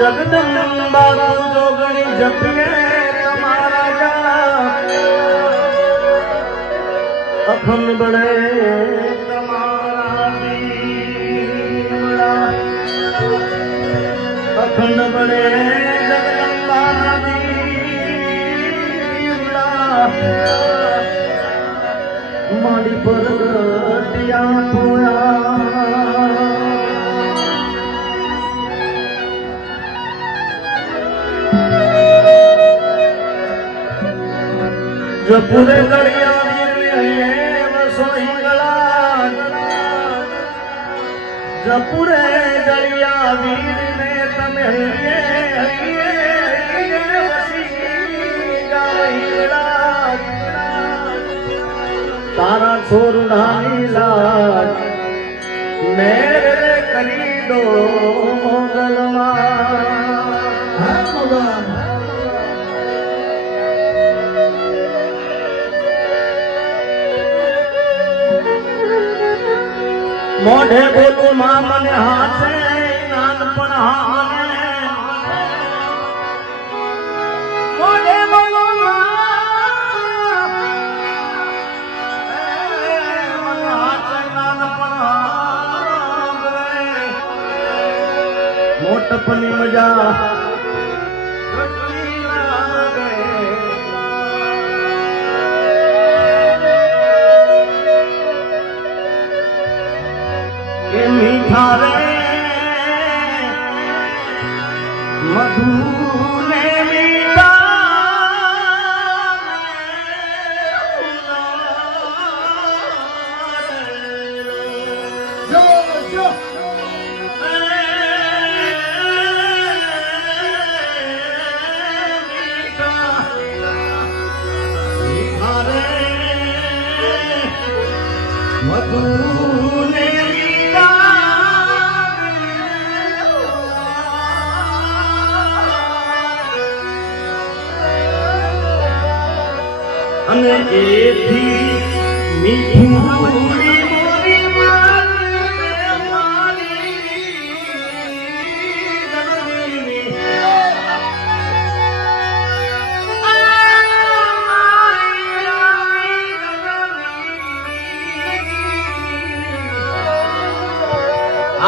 जगदम्बा जोगणी जपिए तुम्हारा अखंड बड़े तुम्हारा दीवड़ा अखंड बड़े जगदम्बा दीवड़ा माड़ी पर दिया पोया जो पूरे गलिया वसोई गला जो पूरे गलिया वीर में तमे तारा छोर ढाली लाल मेरे करी दो गलवा मोढ़े बोलू मां मन हाथे नानपण हाने मोढ़े बोलू मन हाथे नानपण हाने मोटपनी मजा मीठा रे मधु ने मीठा जो जो मीठा रे मधु ने અને એથી મીઠું મોરી મારી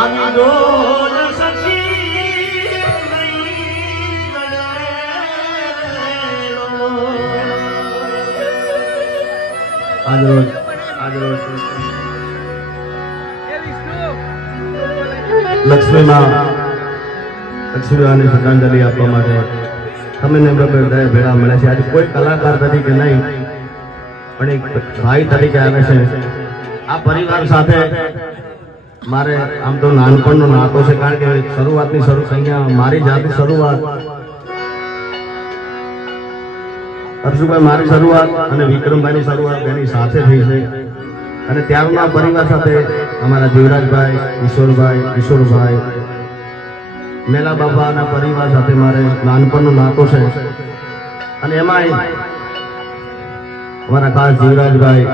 আমি રોજ સખી आज रोज लक्ष्मी माँ ने श्रद्धांजलि आपवा माटे तमने બધા ભેળા મળ્યા છે। આજે કોઈ કલાકાર તરીકે નહીં પણ એક ભાઈ તરીકે આવે છે। આ પરિવાર સાથે મારે આમ તો નાનપણનો નાતો છે, કારણ કે શરૂઆતની અહીંયા મારી જાતની શરૂઆત હર્ષુભાઈ મારી શરૂઆત અને વિક્રમભાઈની શરૂઆત એની સાથે થઈ છે। અને ત્યારના પરિવાર સાથે અમારા જીવરાજભાઈ, કિશોરભાઈ, મેલા બાબાના પરિવાર સાથે મારે નાનપણનો નાતો છે। અને એમાંય અમારા ખાસ જીવરાજભાઈ,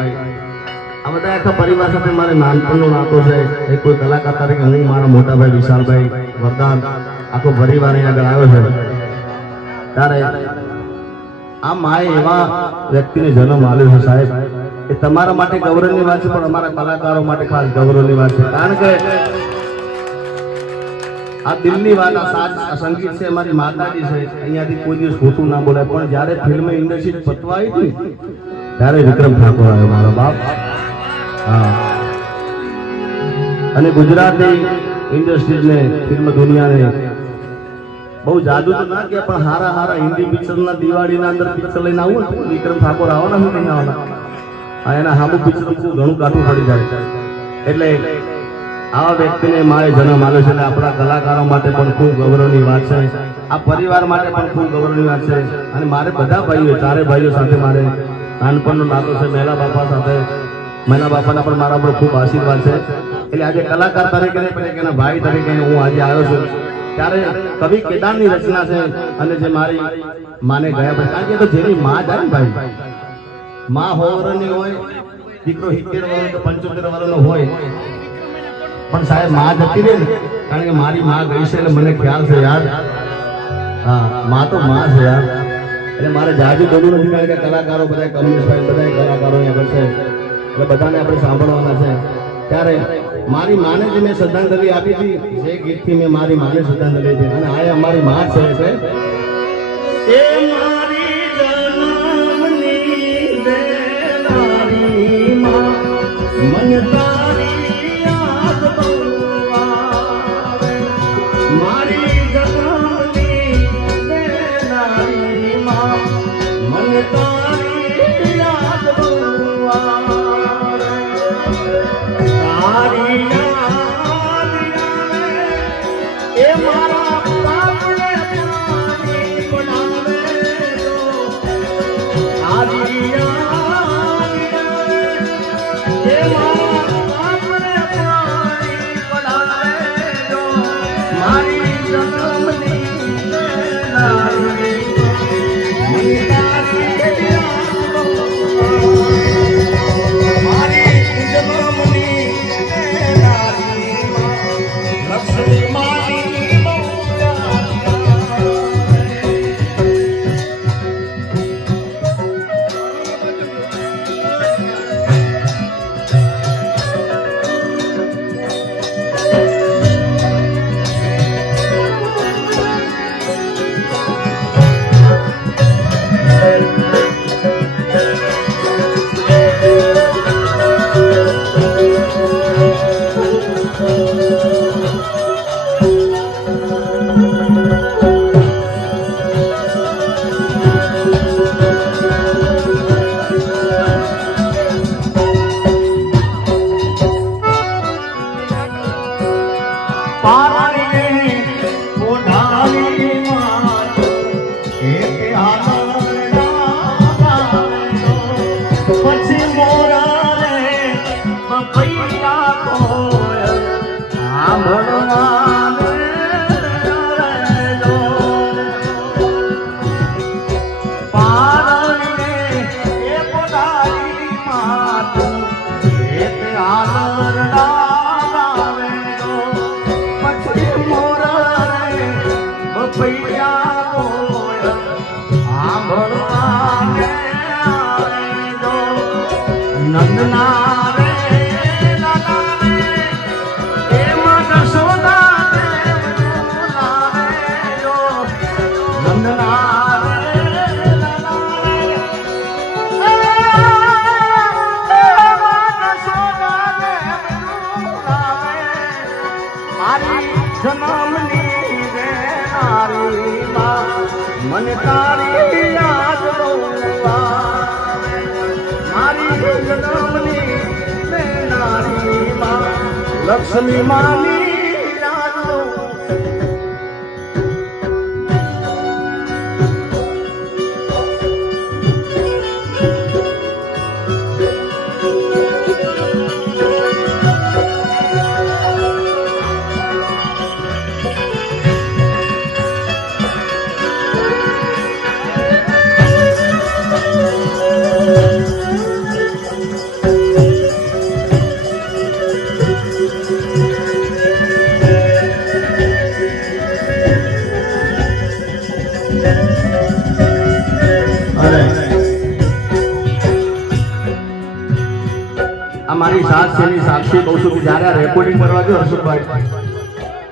આ બધા આખા પરિવાર સાથે મારે નાનપણનો નાતો છે। એ કોઈ કલાકાર તરીકે હું, મારા મોટાભાઈ વિશાલભાઈ, વરદાન, આખો પરિવાર અહીં આગળ આવ્યો છે। ત્યારે આ માએ એવા વ્યક્તિને જન્મ આપ્યો છે સાહેબ, એ તમારા માટે ગૌરવની વાત છે, પણ અમારા કલાકારો માટે ખાસ ગૌરવની વાત છે। કારણ કે આ દિલની વાત, આ સંગીત છે, અમારી માતાજી છે, અહીંયાથી કોઈ દિવસ ખોટું ના બોલાય। પણ જયારે ફિલ્મ ઇન્ડસ્ટ્રી પતવા આવી હતી ત્યારે વિક્રમ ઠાકોર આવ્યો, મારો બાપ। હા, અને ગુજરાતી ઇન્ડસ્ટ્રીઝને, ફિલ્મ દુનિયાને બહુ જાદુ તો ના કે, પણ હારા હિન્દી પિક્ચર ના દિવાળીના અંદર પિક્ચર લઈને આવું ને વિક્રમ ઠાકોર આવવાના શું નહીં આવવાના, એના હામુ પિક્ચર ઘણું કાઠું પડી જાય। એટલે આવા વ્યક્તિને મારે જન્મ આપ્યો છે, એટલે આપણા કલાકારો માટે પણ ખૂબ ગૌરવની વાત છે, આ પરિવાર માટે પણ ખૂબ ગૌરવની વાત છે। અને મારે બધા ભાઈઓ, ચારે ભાઈઓ સાથે મારે નાનપણનો નાતો છે। મેલા બાપા સાથે, મેલા બાપાના પણ મારા પર ખૂબ આશીર્વાદ છે। એટલે આજે કલાકાર તરીકે નહીં, પણ એના ભાઈ તરીકે હું આજે આવ્યો છું। ત્યારે કવિ કેદારની રચના છે અને જે મારી માને ગયા પછી કારણ કે તો જેની માં જાય ને ભાઈ માં 100 વર્ષની હોય દીકરો 70 વર્ષ 75 વર્ષનો હોય પણ સાહેબ માં જતી રહે ને કારણ કે મારી માં ગઈ છે એટલે મને ખ્યાલ છે યાર હા માં તો માં છે યાર એટલે મારે જાજુ બોલવું નથી કારણ કે કલાકારો બધા કમ્યુનિસ્ટ બધા કલાકારો અહીંયા છે એટલે બધાને આપણે સાંભળવાના છે ત્યારે મારી માને જે મેં શ્રદ્ધાંજલિ આપી હતી જે ગીતથી મેં મારી માને શ્રદ્ધાંજલિ આપી અને આ અમારી માં છે એ મારી જન્મની દેનારી માં મન તારી યાદ બહુ આવે મારી જન્મની દેનારી માં મન તારી યાદ બહુ આવે તારી યાદ આવે એ મારા બાપને પાણી બનાવે તો તારી યાદ આવે એ મારા બાપને પાણી બનાવે તો મારી જન્મની દેનારી મને તારી યાદ બહુ મારી જન્મની દેનારી લક્ષ્મી માની બહુ નંદના રે એ માતા સોદા નંદના મારી જન્મની દેનારી માં મને તારી યાદ બહુ આવે મારી જન્મની દેનારી માં લક્ષ્મી માની યાદ બહુ મારી સાથ છે ની સાક્ષી કહું છું કે જ્યારે આ રેકોર્ડિંગ કરવા ગયો હર્ષદભાઈ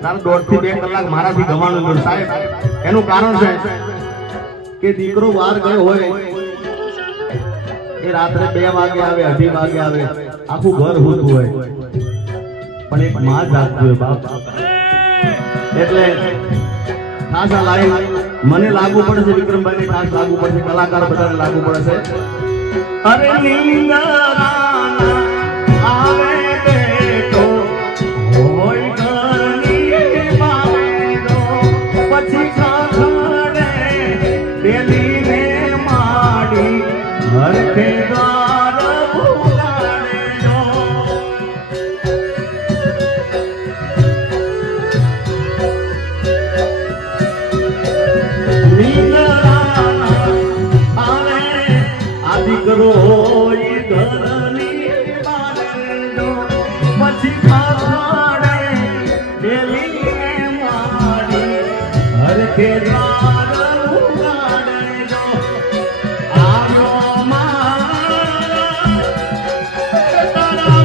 તારે 1.5 થી 2 કલાક મારાથી ગવાનું હતું સાહેબ એનું કારણ છે કે દીકરો બહાર ગયો હોય એ રાત્રે 2 વાગે આવે 2:30 વાગે આવે આખું ઘર હૂતું હોય પણ એક માં જાગતી હોય બાપ એટલે ખાસ આ લાઈન મને લાગુ પડે છે વિક્રમભાઈ ને ખાસ લાગુ પડે છે કલાકાર બધાને લાગુ પડે છે અરે નીંદરા આવે બેટો હોય ઘરની બાવેડો પછી ખાખરે બેલીને માડી હરખે દ્વાર ભૂલાડેલો દીકરો ઈ ઘરની મારજો પછી ખાડે ડેલી મારી હરખે દ્વાર ઉગાડજો આવ્યો મારા તારા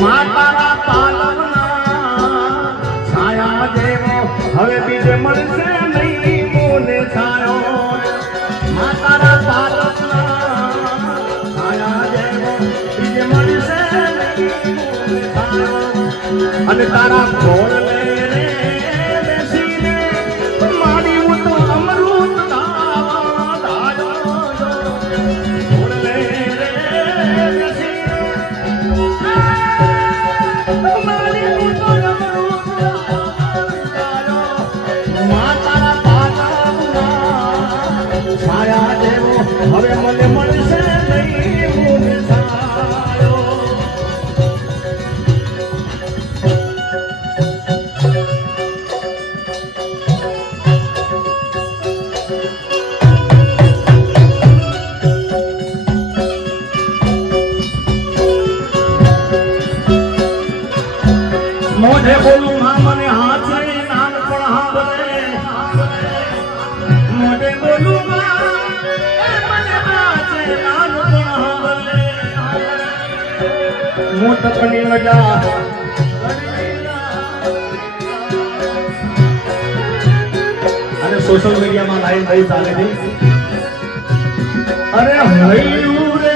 માતાના પાલવના છાયા જેવો હવે બીજે મળશે નહીં મોને છાયો માતાના પાલવના છાયા જેવો બીજે મળશે નહીં મોને છાયો અને તારા ઘોડ લે રે બેસીને મારી હું તો અમૃત દાવા દાજો ઘોડ લે રે છાયા દેવો હવે મને મળશે નહીં મોને છાયો મોઢે બોલું માં મને હાથ નામ પણ હાંભળે મોઢે બોલું મોટપની મજા અને સોશિયલ મીડિયામાં લાઈવ થઈ ચાલે છે અરે હૈયું રે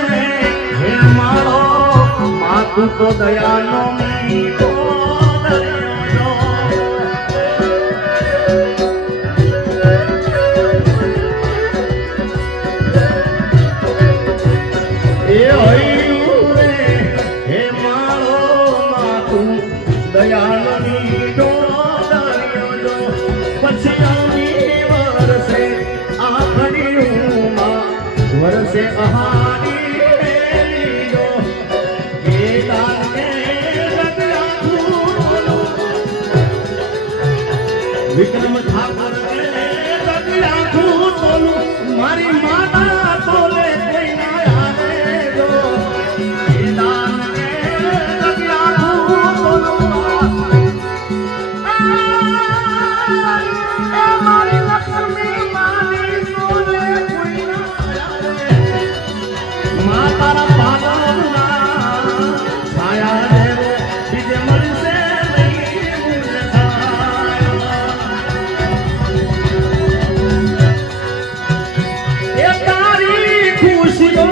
હે મારો માતું તો દયાનો મીઠો દરિયો એ હૈયું રે હે મારો માતું દયાનો મીઠો દરિયો પછી આવી વરસે આખરી વરસે અહારી લીધો એ તારે વિક્રમ ઠાકોર મારી માતા બોલે કોઈ ના આવે જો એ દાન મારી લક્ષ્મી મારી બોલે કોઈ ના માતાના પાલવના છાયા દેવો બીજે મળશે નહીં મોને છાયો એ તારી ખુશીઓ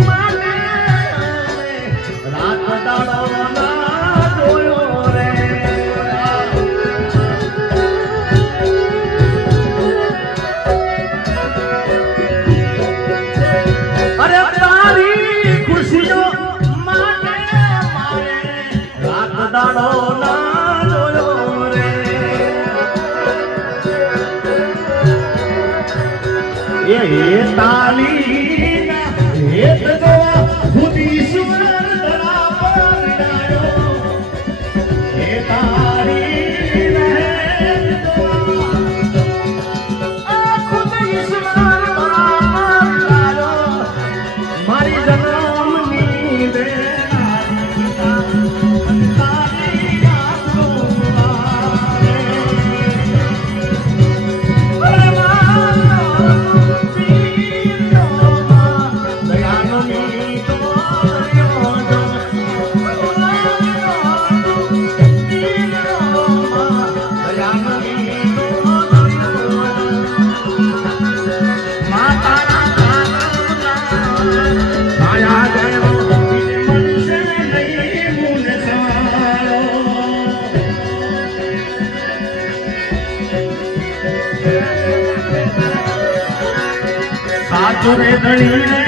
માટે રાત દાડો ના જોયો રે અરે તારી ખુશીઓ માટે મારે રાત દાડો ના જોયો રે એ તાલી હેત જોવા સુધી સુર ધરા પર આવ્યો સાચો રે ધણી રે